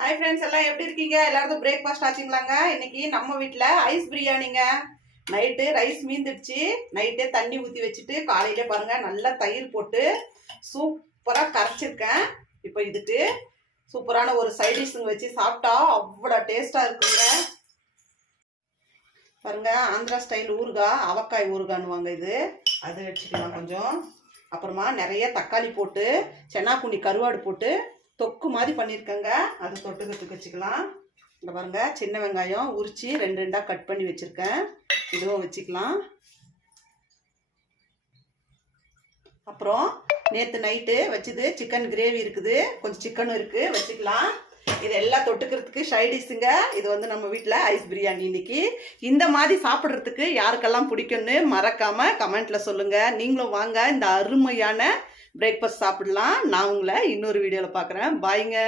Hi friends, எல்லாம் எப்படி இருக்கீங்க? எல்லாரும் பிரேக்ஃபாஸ்ட் ஆச்சுங்களாங்க? இன்னைக்கு நம்ம வீட்டில் ஐஸ் பிரியாணிங்க. நைட்டு ரைஸ் மீந்துடுச்சு. நைட்டே தண்ணி ஊற்றி வச்சுட்டு காலையிலே பாருங்கள் நல்லா தயிர் போட்டு சூப்பராக கரைச்சிருக்கேன். இப்போ இதுக்கு சூப்பரான ஒரு சைட் டிஷ்ஷுங்க வச்சு சாப்பிட்டா அவ்வளோ டேஸ்ட்டாக இருக்குங்க. பாருங்க, ஆந்திரா ஸ்டைல் ஊறுகாய், அவக்காய் ஊறுகான்னுவாங்க. இது அது வச்சுக்கலாம் கொஞ்சம். அப்புறமா நிறைய தக்காளி போட்டு சென்னாக்குண்ணி கருவாடு போட்டு தொக்கு மாதிரி பண்ணியிருக்கேங்க. அது தொட்டுக்கிறதுக்கு வச்சுக்கலாம். இந்த பாருங்க, சின்ன வெங்காயம் உரித்து ரெண்டு ரெண்டாக கட் பண்ணி வச்சுருக்கேன். இதுவும் வச்சுக்கலாம். அப்புறம் நேற்று நைட்டு வச்சுது சிக்கன் கிரேவி இருக்குது, கொஞ்சம் சிக்கனும் இருக்குது, வச்சுக்கலாம். இது எல்லாம் தொட்டுக்கிறதுக்கு சைடிஷுங்க. இது வந்து நம்ம வீட்டில் ஐஸ் பிரியாணி. இன்னைக்கு இந்த மாதிரி சாப்பிட்றதுக்கு யாருக்கெல்லாம் பிடிக்கும்னு மறக்காமல் கமெண்ட்டில் சொல்லுங்கள். நீங்களும் வாங்க, இந்த அருமையான பிரேக்ஃபாஸ்ட் சாப்பிடலாம். நான் உங்களை இன்னொரு வீடியோவில் பார்க்குறேன். பாய்ங்க.